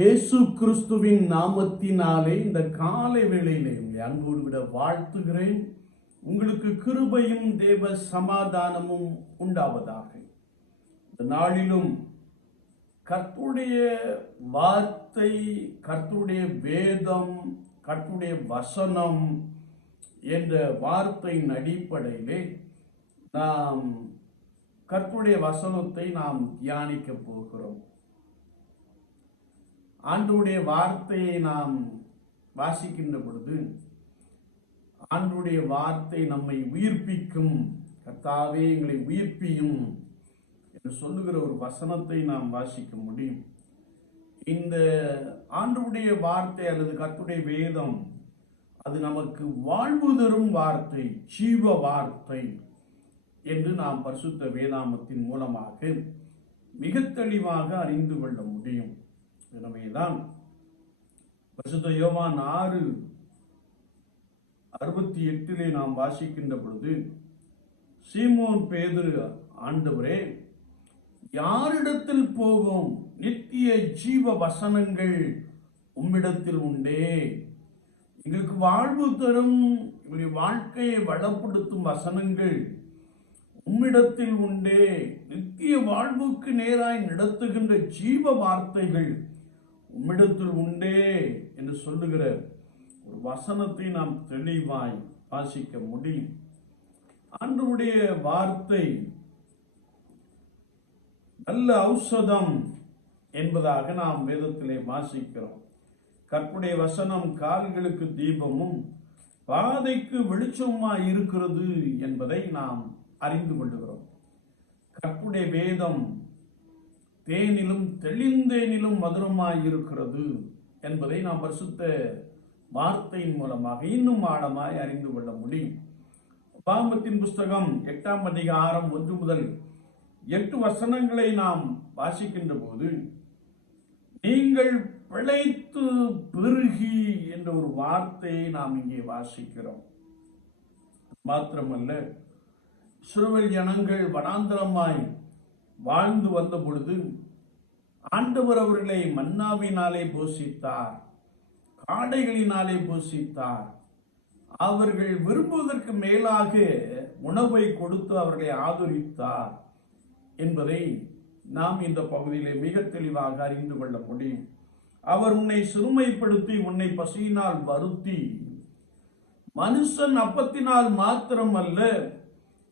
இயேசு கிறிஸ்துவின் நாமத்தினாலே இந்த காலை வேளையிலே உங்களை அன்போடு விட வாழ்த்துகிறேன். உங்களுக்கு கிருபையும் தேவ சமாதானமும் உண்டாவதாக. இந்த நாளிலும் கர்த்துடைய வார்த்தை கர்த்துடைய வேதம் கர்த்துடைய வசனம் என்ற வார்த்தையின் அடிப்படையிலே நாம் கர்த்துடைய வசனத்தை நாம் தியானிக்க போகிறோம். ஆண்டுடைய வார்த்தையை நாம் வாசிக்கின்ற பொழுது ஆண்டுடைய வார்த்தை நம்மை உயிர்ப்பிக்கும் கத்தாவே எங்களை உயிர்ப்பியும் என்று சொல்லுகிற ஒரு வசனத்தை நாம் வாசிக்க முடியும். இந்த ஆண்டுடைய வார்த்தை அல்லது கர்த்துடைய வேதம் அது நமக்கு வாழ்வு தரும் வார்த்தை ஜீவ வார்த்தை என்று நாம் பரிசுத்த வேதாமத்தின் மூலமாக மிக தெளிவாக அறிந்து கொள்ள முடியும். எனவேதான் பரிசுத்த யோவான் ஆறு அறுபத்தி எட்டிலே நாம் வாசிக்கின்ற பொழுது சீமோன் பேதுரு ஆண்டவரே யாரிடத்தில் போகும் நித்திய ஜீவ வசனங்கள் உம்மிடத்தில் உண்டே. எங்களுக்கு வாழ்வு தரும் எங்களுடைய வாழ்க்கையை வளப்படுத்தும் வசனங்கள் உம்மிடத்தில் உண்டே. நித்திய வாழ்வுக்கு நேராய் நடத்துகின்ற ஜீவ வார்த்தைகள் உம்மிடத்தில் உண்டே என்று சொல்லுகிற ஒரு வசனத்தை நாம் தெளிவாய் வாசிக்க முடியும். அன்றுடைய வார்த்தை நல்ல ஔஷதம் என்பதாக நாம் வேதத்திலே வாசிக்கிறோம். கற்புடைய வசனம் கால்களுக்கு தீபமும் பாதைக்கு வெளிச்சமாய் இருக்கிறது என்பதை நாம் அறிந்து கொள்ளுகிறோம். கற்புடைய வேதம் தேனிலும் தெளிந்தேனிலும் மதுரமாய் இருக்கிறது என்பதை நாம் பரிசுத்த வார்த்தையின் மூலமாக இன்னும் ஆழமாய் அறிந்து கொள்ள முடியும். பாம்பத்தின் புஸ்தகம் எட்டாம் அதிகாரம் ஒன்று முதல் எட்டு வசனங்களை நாம் வாசிக்கின்ற போது நீங்கள் பிழைத்து பெருகி என்ற ஒரு வார்த்தையை நாம் இங்கே வாசிக்கிறோம். மாத்திரமல்ல சிறுவல் ஜனங்கள் வனாந்திரமாய் வாழ்ந்து வந்த பொழுது ஆண்டவர் அவர்களை மன்னாவினாலே போஷித்தார் காடைகளினாலே போஷித்தார். அவர்கள் விரும்புவதற்கு மேலாக உணவை கொடுத்து அவர்களை ஆதரித்தார் என்பதை நாம் இந்த பகுதியிலே மிக தெளிவாக அறிந்து கொள்ள முடியும். அவர் உன்னை சிறுமைப்படுத்தி உன்னை பசியினால் வருத்தி மனுஷன் அப்பத்தினால் மாத்திரம் அல்ல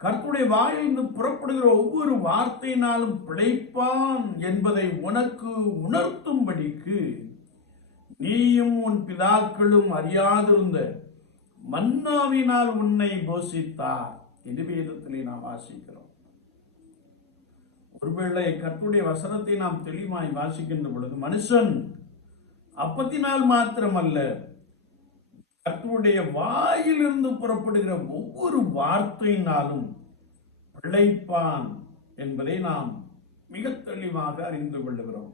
கர்த்துடைய வாயிலிருந்து புறப்படுகிற ஒவ்வொரு வார்த்தையினாலும் பிழைப்பான் என்பதை உனக்கு உணர்த்தும்படிக்கு நீயும் உன் பிதாக்களும் அறியாதிருந்த மன்னாவினால் உன்னை போஷித்தார் என்று வேதத்திலே நாம் வாசிக்கிறோம். ஒருவேளை கர்த்துடைய வசனத்தை நாம் தெளிவாய் வாசிக்கின்ற பொழுது மனுஷன் அப்பத்தினால் மாத்திரமல்ல கர்த்தருடைய வாயிலிருந்து புறப்படுகிற ஒவ்வொரு வார்த்தையினாலும் பிழைப்பான் என்பதை நாம் மிக தெளிவாக அறிந்து கொள்ளுகிறோம்.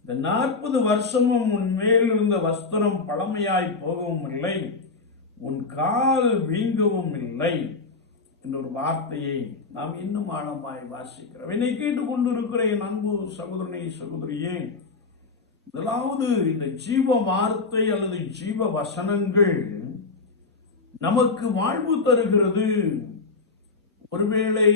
இந்த நாற்பது வருஷமும் உன் மேலிருந்த வஸ்திரம் பழமையாய் போகவும் இல்லை. உன் கால் வீங்கவும் இல்லை என்னொரு ஒரு வார்த்தையை நாம் இன்னும் ஆழமாய் வாசிக்கிறோம். என்னை கேட்டுக்கொண்டு இருக்கிற என் அன்பு சகோதரனை சகோதரியே முதலாவது இந்த ஜீவ வார்த்தை அல்லது ஜீவ வசனங்கள் நமக்கு வாழ்வு தருகிறது. ஒருவேளை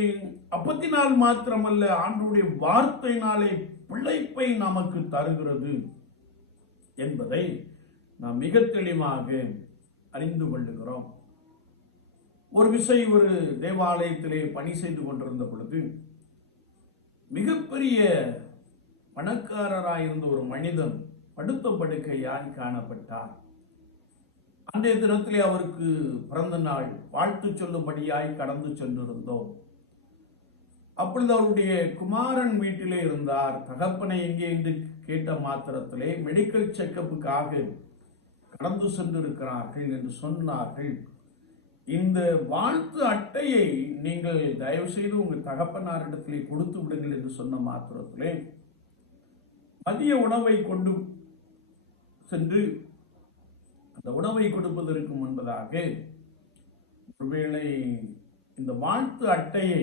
அப்பத்தினால் மாத்திரமல்ல ஆண்டுடைய வார்த்தையினாலே பிழைப்பை நமக்கு தருகிறது என்பதை நாம் மிக தெளிவாக அறிந்து கொள்ளுகிறோம். ஒரு விசை ஒரு தேவாலயத்திலே பணி செய்து கொண்டிருந்த பொழுது மிகப்பெரிய பணக்காரராயிருந்த ஒரு மனிதன் படுத்த படுக்கையாய் காணப்பட்டார். அன்றைய தினத்திலே அவருக்கு பிறந்த நாள் வாழ்த்து சொல்லும்படியாய் கடந்து சென்றிருந்தோம். அப்பொழுது அவருடைய குமாரன் வீட்டிலே இருந்தார். தகப்பனை எங்கே என்று கேட்ட மாத்திரத்திலே மெடிக்கல் செக்கப்புக்காக கடந்து சென்றிருக்கிறார்கள் என்று சொன்னார்கள். இந்த வாழ்த்து அட்டையை நீங்கள் தயவு செய்து உங்கள் தகப்பனாரிடத்திலே கொடுத்து விடுங்கள் என்று சொன்ன மாத்திரத்திலே மதிய உணவை கொண்டு சென்று அந்த உணவை கொடுப்பதற்கு முன்பதாக ஒருவேளை இந்த வாழ்த்து அட்டையை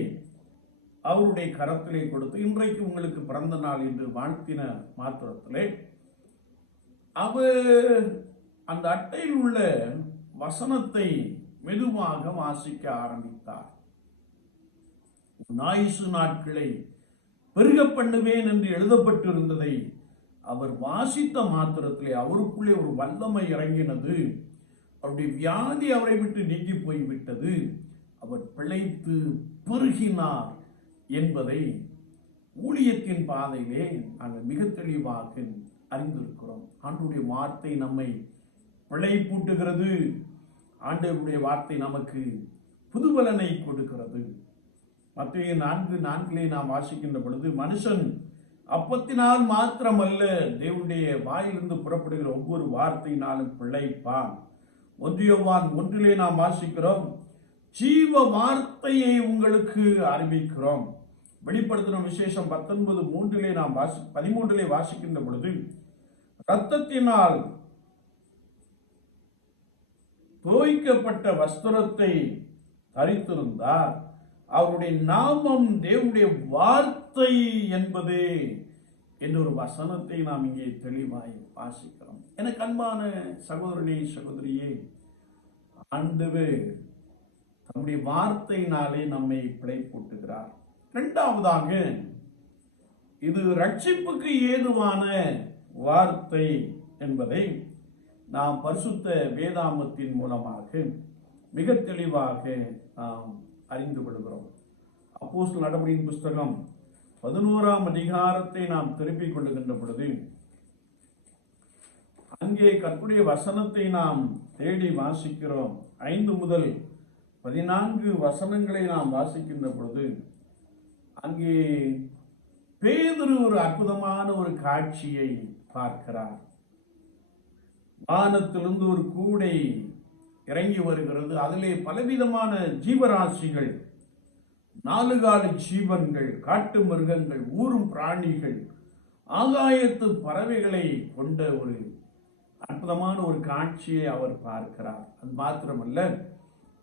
அவருடைய கரத்திலே கொடுத்து இன்றைக்கு உங்களுக்கு பிறந்த நாள் என்று வாழ்த்தின மாத்திரத்திலே அவர் அந்த அட்டையில் உள்ள வசனத்தை மெதுவாக வாசிக்க ஆரம்பித்தார். நாயிசு நாட்களை பெருக பண்ணுவேன் என்று எழுதப்பட்டிருந்ததை அவர் வாசித்த மாத்திரத்திலே அவருக்குள்ளே ஒரு வல்லமை இறங்கினது. அவருடைய வியாதி அவரை விட்டு நீங்கி போய்விட்டது. அவர் பிழைத்து பெருகினார் என்பதை ஊழியத்தின் பாதையிலே நாங்கள் மிக தெளிவாக அறிந்திருக்கிறோம். ஆண்டுடைய வார்த்தை நம்மை பிழைப்பூட்டுகிறது. ஆண்டவருடைய வார்த்தை நமக்கு புதுபலனை கொடுக்கிறது. மத்திய நான்கு நான்கிலே நாம் வாசிக்கின்ற பொழுது மனுஷன் அப்பத்தினால் மாத்திரமல்ல தேவனுடைய வாயிலிருந்து புறப்படுகிற ஒவ்வொரு வார்த்தையினாலும் பிழைப்பான். ஒன்றியவான் ஒன்றிலே நாம் வாசிக்கிறோம் ஜீவ வார்த்தையை உங்களுக்கு அறிவிக்கிறோம். வெளிப்படுத்தின விசேஷம் பத்தொன்பது மூன்றிலே நாம் வாசி பதிமூன்றிலே வாசிக்கின்ற பொழுது இரத்தத்தினால் தோய்க்கப்பட்ட வஸ்திரத்தை தரித்திருந்தார். அவருடைய நாமம் தேவனுடைய வார்த்தை என்பதே என்ற ஒரு வசனத்தை நாம் இங்கே தெளிவாய் வாசிக்கிறோம். எனக்கு அன்பான சகோதரனே சகோதரியே ஆண்டவர் தம்முடைய வார்த்தையினாலே நம்மை பிழைப்பூட்டுகிறார். இரண்டாவதாக இது ரட்சிப்புக்கு ஏதுவான வார்த்தை என்பதை நாம் பரிசுத்த வேதாமத்தின் மூலமாக மிக தெளிவாக நாம் அறிந்து கொள்கிறோம் அப்போஸ்தலர் நடபடியின் புஸ்தகம் பதினோராம் அதிகாரத்தை நாம் திருப்பிக் கொள்ளுகின்ற பொழுது அங்கே கற்புடைய வசனத்தை நாம் தேடி வாசிக்கிறோம். ஐந்து முதல் பதினான்கு வசனங்களை நாம் வாசிக்கின்ற பொழுது அங்கே பேதுரு ஒரு அற்புதமான ஒரு காட்சியை பார்க்கிறார். வானத்திலிருந்து ஒரு கூடை இறங்கி வருகிறது. அதிலே பலவிதமான ஜீவராசிகள் நாலுகால ஜீவன்கள் காட்டு மிருகங்கள் ஊரும் பிராணிகள் ஆகாயத்து பறவைகளை கொண்ட ஒரு அற்புதமான ஒரு காட்சியை அவர் பார்க்கிறார். அது மாத்திரமல்ல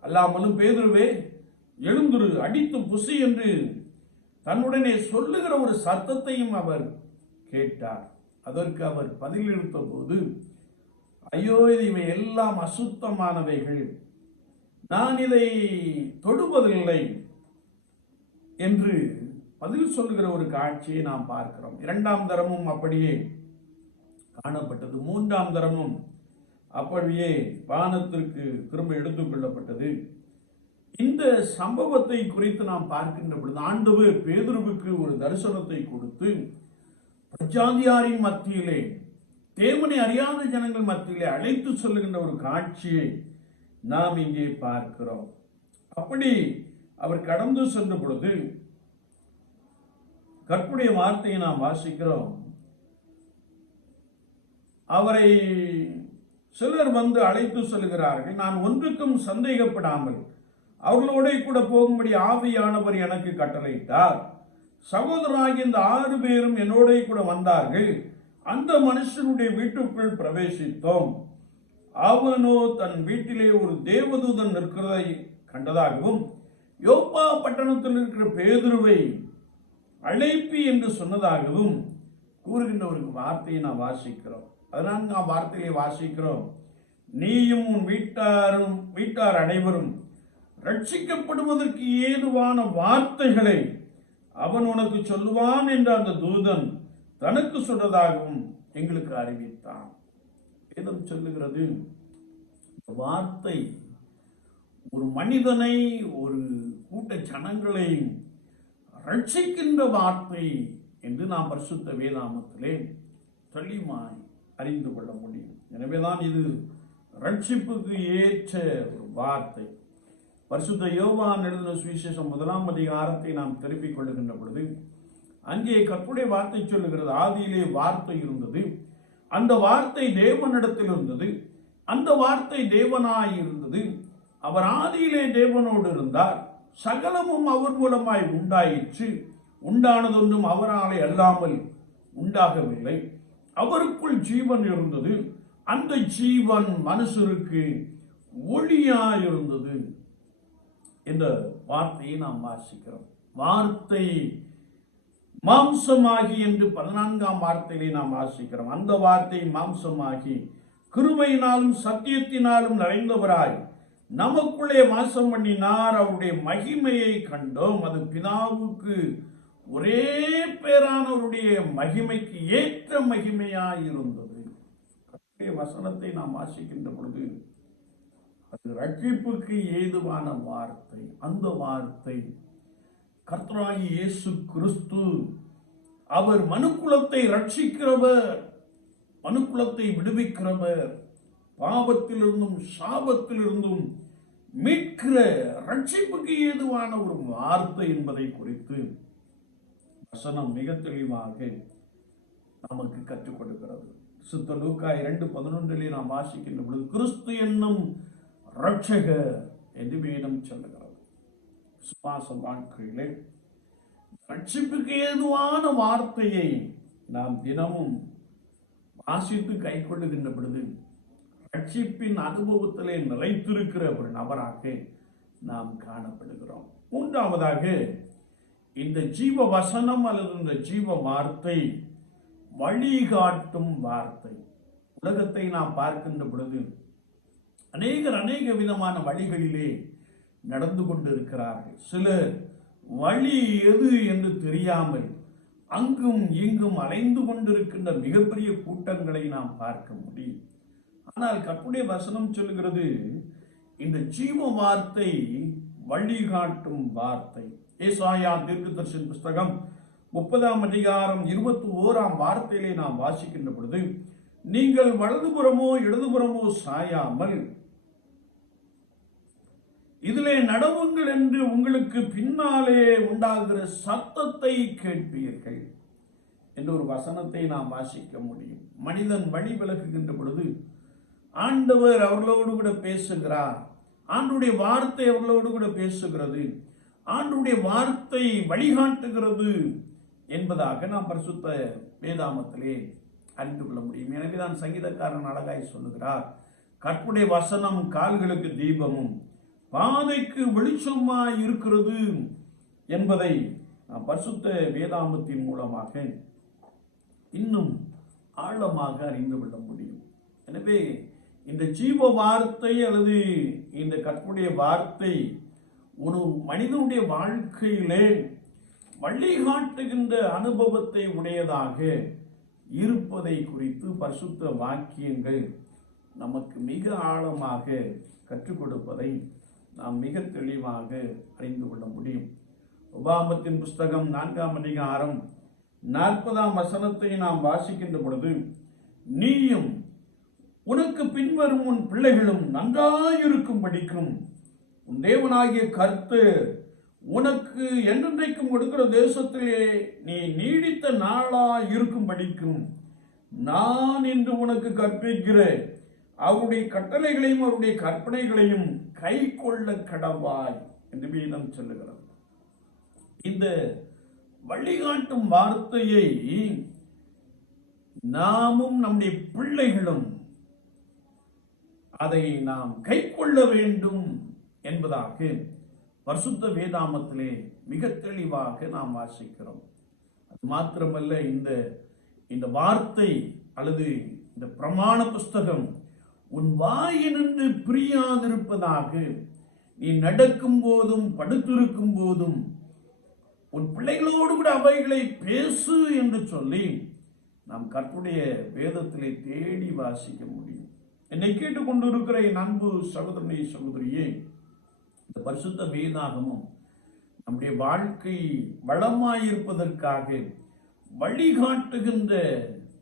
அல்லாமலும் பேதுருவே எழுந்துரு அடித்து புசி என்று தன்னுடனே சொல்லுகிற ஒரு சத்தத்தையும் அவர் கேட்டார். அதற்கு அவர் பதிலளித்த போது ஐயோ இது இவை எல்லாம் அசுத்தமானவைகள். நான் இதை தொடுவதில்லை என்று பதில் சொல்லுகிற ஒரு காட்சியை நாம் பார்க்கிறோம். இரண்டாம் தரமும் அப்படியே காணப்பட்டது. மூன்றாம் தரமும் அப்படியே வானத்திற்கு திரும்ப எடுத்துக்கொள்ளப்பட்டது இந்த சம்பவத்தை குறித்து நாம் பார்க்கின்ற பொழுது ஆண்டவர் பேதுருவுக்கு ஒரு தரிசனத்தை கொடுத்து பிரஜாதியாரின் மத்தியிலே தேவனை அறியாத ஜனங்கள் மத்தியிலே அழைத்து சொல்லுகின்ற ஒரு காட்சியை நாம் இங்கே பார்க்கிறோம். அப்படி அவர் கடந்து சென்ற பொழுது கற்புடைய வார்த்தையை நாம் வாசிக்கிறோம். அவரை சிலர் வந்து அழைத்து சொல்கிறார்கள் நான் ஒன்றுக்கும் சந்தேகப்படாமல் அவர்களோட கூட போகும்படி ஆவியானவர் எனக்கு கட்டளையிட்டார். சகோதரராகிய இந்த ஆறு பேரும் என்னோட கூட வந்தார்கள். அந்த மனுஷனுடைய வீட்டுக்குள் பிரவேசித்தோம். அவனோ தன் வீட்டிலே ஒரு தேவதூதன் நிற்கிறதை கண்டதாகவும் யோப்பா பட்டணத்தில் இருக்கிற பேதுருவை அழைப்பி என்று சொன்னதாகவும் கூறுகின்ற ஒரு வார்த்தையை நான் வாசிக்கிறோம். அதனால் நான் வார்த்தையை வாசிக்கிறோம். நீயும் உன் வீட்டாரும் வீட்டார் அனைவரும் ரட்சிக்கப்படுவதற்கு ஏதுவான வார்த்தைகளை அவன் உனக்கு சொல்லுவான் என்ற அந்த தூதன் தனக்கு சொன்னதாகவும் எங்களுக்கு அறிவித்தான். வேதம் சொல்லுகிறது வார்த்தை ஒரு மனிதனை ஒரு கூட்ட ஜனங்களை ரட்சிக்கின்ற வார்த்தை என்று நாம் பரிசுத்த வேதாமத்திலே தெளிவாய் அறிந்து கொள்ள முடியும். எனவேதான் இது ரட்சிப்புக்கு ஏற்ற ஒரு வார்த்தை. பரிசுத்த யோவான் எழுதின சுவிசேஷம் முதலாம் அதிகாரத்தை நாம் திருப்பிக் கொள்ளுகின்ற பொழுது அங்கே கற்புடைய வார்த்தை சொல்லுகிறது. ஆதியிலே வார்த்தை இருந்தது. அந்த வார்த்தை தேவனிடத்தில் இருந்தது. அந்த வார்த்தை தேவனாய் இருந்தது. அவர் ஆதியிலே தேவனோடு இருந்தார். சகலமும் அவர் மூலமாய் உண்டாயிற்று. உண்டானதொன்றும் அவராலே அல்லாமல் உண்டாகவில்லை. அவருக்குள் ஜீவன் இருந்தது. அந்த ஜீவன் மனுஷருக்கு ஒளியாய் இருந்தது. என்ற வார்த்தையை நாம் வாசிக்கிறோம். வார்த்தை மாம்சமாகி என்று பதினான்காம் வார்த்தையிலே நாம் வாசிக்கிறோம். அந்த வார்த்தை மாம்சமாகி கிருபையினாலும் சத்தியத்தினாலும் நிறைந்தவராய் நமக்குள்ளே வாசம் பண்ணினார். அவருடைய மகிமையை கண்டோம். அது பிதாவுக்கு ஒரே பேரானவருடைய மகிமைக்கு ஏற்ற மகிமையாய் இருந்தது. வசனத்தை நாம் வாசிக்கின்ற பொழுது அது ரட்சிப்புக்கு ஏதுவான வார்த்தை. அந்த வார்த்தை கர்த்தராகி இயேசு கிறிஸ்து அவர் மனுக்குலத்தை ரட்சிக்கிறவர் மனுக்குலத்தை விடுவிக்கிறவர் பாவத்திலிருந்தும் சாபத்திலிருந்தும் மீட்கிற ரட்சிப்புக்கு ஏதுவான ஒரு வார்த்தை என்பதை குறித்து வசனம் மிக தெளிவாக நமக்கு கற்றுக் கொடுக்கிறது. சுத்த லூக்கா இரண்டு பதினொன்றிலே நாம் வாசிக்கின்ற பொழுது கிறிஸ்து என்னும் ரட்சகர் என்று வேதம் சொல்லுகிறார் சுவாச வாழ்க்கையிலே ரட்சிப்புக்கு ஏதுவான வார்த்தையை நாம் தினமும் வாசித்து கைக்கொள்ளுகின்ற பொழுது ரட்சிப்பின் அனுபவத்திலே நிலைத்திருக்கிற ஒரு நபராக நாம் காணப்படுகிறோம். மூன்றாவதாக இந்த ஜீவ வசனம் அல்லது இந்த ஜீவ வார்த்தை வழிகாட்டும் வார்த்தை. உலகத்தை நாம் பார்க்கின்ற பொழுது அநேகர் அநேக விதமான வழிகளிலே நடந்து கொண்டிருக்கிறார்கள். சிலர் வழி எது என்று தெரியாமல் அங்கும் இங்கும் அலைந்து கொண்டிருக்கின்ற மிகப்பெரிய கூட்டங்களை நாம் பார்க்க முடியும். ஆனால் கற்புடைய வசனம் சொல்கிறது இந்த ஜீவ வார்த்தை வழிகாட்டும் வார்த்தை. ஏசாயா தீர்க்கதர்ஷன் புஸ்தகம் முப்பதாம் அதிகாரம் இருபத்தி ஓராம் வார்த்தையிலே நாம் வாசிக்கின்ற பொழுது நீங்கள் வலதுபுறமோ இடதுபுறமோ சாயாமல் இதிலே நடவுங்கள் என்று உங்களுக்கு பின்னாலே உண்டாகிற சத்தத்தை கேட்பீர்கள் என்ற ஒரு வசனத்தை நாம் வாசிக்க முடியும். மனிதன் வழி விலகுகின்ற பொழுது ஆண்டவர் அவர்களோடு கூட பேசுகிறார். ஆண்டுடைய வார்த்தை அவர்களோடு கூட பேசுகிறது. ஆண்டுடைய வார்த்தை வழிகாட்டுகிறது என்பதாக நாம் பரிசுத்த வேதாமத்திலே அறிந்து கொள்ள முடியும். எனவே தான் சங்கீதக்காரன் அழகாய் சொல்லுகிறார். கற்புடைய வசனம் கால்களுக்கு தீபமும் பாதைக்கு வெளிச்சமாய் இருக்கிறது என்பதை நாம் பரிசுத்த வேதாமத்தின் மூலமாக இன்னும் ஆழமாக அறிந்து கொள்ள முடியும். எனவே இந்த ஜீவ வார்த்தை அல்லது இந்த கற்புடைய வார்த்தை ஒரு மனிதனுடைய வாழ்க்கையிலே வழிகாட்டுகின்ற அனுபவத்தை உடையதாக இருப்பதை குறித்து பரிசுத்த வாக்கியங்கள் நமக்கு மிக ஆழமாக கற்றுக் கொடுப்பதை நாம் மிக தெளிவாக அறிந்து கொள்ள முடியும். உபாமத்தின் புஸ்தகம் நான்காம் அதிகாரம் நாற்பதாம் வசனத்தை நாம் வாசிக்கின்ற பொழுது நீயும் உனக்கு பின்வரும் உன் பிள்ளைகளும் நன்றாயிருக்கும் படிக்கும் உன் தேவனாகிய கர்த்து உனக்கு என்றென்றைக்கும் கொடுக்கிற தேசத்திலே நீ நீடித்த நாளா இருக்கும் படிக்கும் நான் இன்று உனக்கு கற்பிக்கிறேன். அவருடைய கட்டளைகளையும் அவருடைய கற்பனைகளையும் கை கொள்ள கடவாய் என்று வேதம் சொல்லுகிறது. இந்த வழிகாட்டும் வார்த்தையை நாமும் நம்முடைய பிள்ளைகளும் அதை நாம் கை கொள்ள வேண்டும் என்பதாக பரிசுத்த வேதாமத்திலே மிக தெளிவாக நாம் வாசிக்கிறோம். அது மாத்திரமல்ல இந்த இந்த வார்த்தை அல்லது இந்த பிரமாண புஸ்தகம் உன் வாயினின்று பிரியாதிருப்பதாக நீ நடக்கும் போதும் படுத்திருக்கும் போதும் உன் பிள்ளைகளோடு கூட அவைகளை பேசு என்று சொல்லி நாம் கற்புடைய வேதத்திலே தேடி வாசிக்க முடியும். என்னை கேட்டுக்கொண்டிருக்கிற என் அன்பு சகோதரனை சகோதரியே இந்த பரிசுத்த வேதாகமும் நம்முடைய வாழ்க்கை வளமாயிருப்பதற்காக வழிகாட்டுகின்ற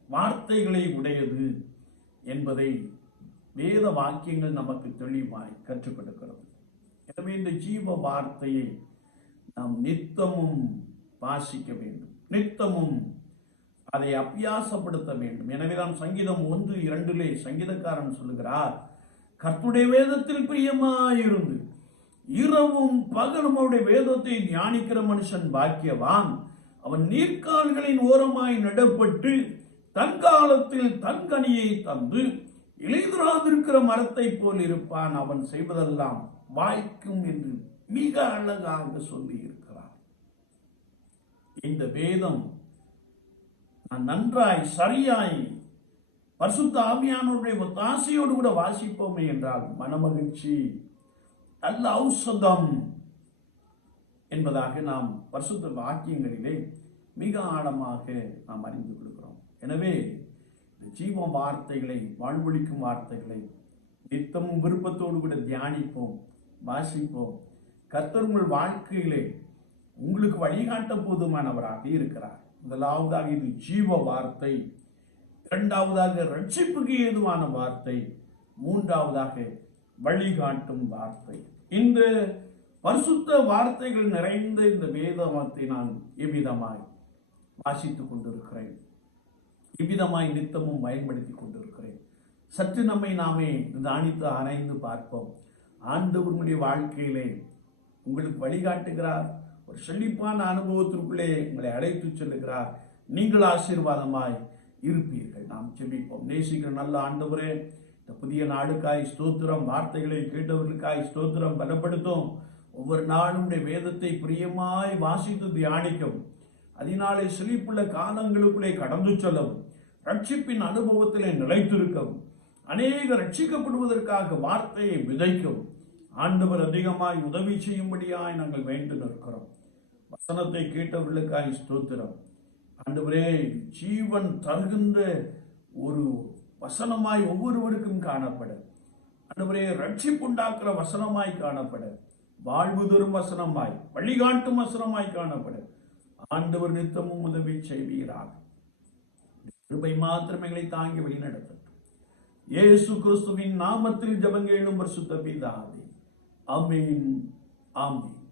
வார்த்தைகளை உடையது என்பதை வேத வாக்கியங்கள் நமக்கு தெளிவாய் கற்றுக் கொடுக்கிறது எனவே இந்த ஜீவ வார்த்தையை நாம் நித்தமும் வாசிக்க வேண்டும். நித்தமும் அதை அபியாசப்படுத்த வேண்டும். எனவேதான் சங்கீதம் ஒன்று இரண்டிலே சங்கீதக்காரன் சொல்லுகிறார் கர்த்துடைய வேதத்தில் பிரியமாயிருந்து இரவும் பகலும் அவருடைய வேதத்தை தியானிக்கிற மனுஷன் பாக்கியவான். அவன் நீர்க்கால்களின் ஓரமாய் நடப்பட்டு தன் காலத்தில் தன் கனியை தந்து இலைதுராதிருக்கிற மரத்தை போல் இருப்பான். அவன் செய்வதெல்லாம் வாய்க்கும் என்று மிக அழகாக சொல்லி இருக்கிறான். இந்த வேதம் நான் நன்றாய் சரியாய் பரிசுத்த ஆவியானவருடைய ஒத்தாசையோடு கூட வாசிப்போமே என்றால் மனமகிழ்ச்சி நல்ல ஔஷதம் என்பதாக நாம் பரிசுத்த வாக்கியங்களிலே மிக ஆழமாக நாம் அறிந்து கொள்கிறோம். எனவே ஜீவ வார்த்தைகளை வாழ்வழிக்கும் வார்த்தைகளை நித்தமும் விருப்பத்தோடு கூட தியானிப்போம் வாசிப்போம். கர்த்தர் உங்கள் வாழ்க்கையிலே உங்களுக்கு வழிகாட்ட போதுமானவராக இருக்கிறார். முதலாவதாக இது ஜீவ வார்த்தை. இரண்டாவதாக ரட்சிப்புக்கு ஏதுவான வார்த்தை. மூன்றாவதாக வழிகாட்டும் வார்த்தை. இந்த பரிசுத்த வார்த்தைகள் நிறைந்த இந்த வேதமத்தை நான் எவ்விதமாய் வாசித்துக் கொண்டிருக்கிறேன். இவ்விதமாய் நித்தமும் பயன்படுத்தி கொண்டிருக்கிறேன். சற்று நம்மை நாமே நிதானித்து ஆராய்ந்து பார்ப்போம். ஆண்டவர்களுடைய வாழ்க்கையிலே உங்களுக்கு வழிகாட்டுகிறார். ஒரு செழிப்பான அனுபவத்திற்குள்ளே உங்களை அழைத்து செல்லுகிறார். நீங்கள் ஆசீர்வாதமாய் இருப்பீர்கள். நாம் செபிப்போம் நேசிக்கிற நல்ல ஆண்டவரே இந்த புதிய நாளுக்காய் ஸ்தோத்திரம் வார்த்தைகளை கேட்டவர்களுக்காய் ஸ்தோத்திரம் பலப்படுத்தும். ஒவ்வொரு நாளும் வேதத்தை பிரியமாய் வாசித்து தியானிக்கும். அதனாலே செழிப்புள்ள காலங்களுக்குள்ளே கடந்து செல்லவும் ரட்சிப்பின் அனுபவத்திலே நிலைத்திருக்கவும் அநேக ரட்சிக்கப்படுவதற்காக வார்த்தையை விதைக்கும் ஆண்டவர் அதிகமாய் உதவி செய்யும்படியாய் நாங்கள் வேண்டு நிற்கிறோம். வசனத்தை கேட்டவர்களுக்காய் ஸ்தோத்திரம். ஆண்டவரே ஜீவன் தருகின்ற ஒரு வசனமாய் ஒவ்வொருவருக்கும் காணப்பட. ஆண்டவரே ரட்சிப்புண்டாக்குற வசனமாய் காணப்பட. வாழ்வு தரும் வசனமாய் வழிகாட்டும் வசனமாய் காணப்பட. ஆண்டவர் நித்தமும் உதவி செய்வீராக. கிருபை மாத்திரம் எங்களை தாங்கி வழி இயேசு கிறிஸ்துவின் நாமத்தில் ஜபங்கேளும் பரிசுத்த பிதாவே. ஆமென் ஆமீன்.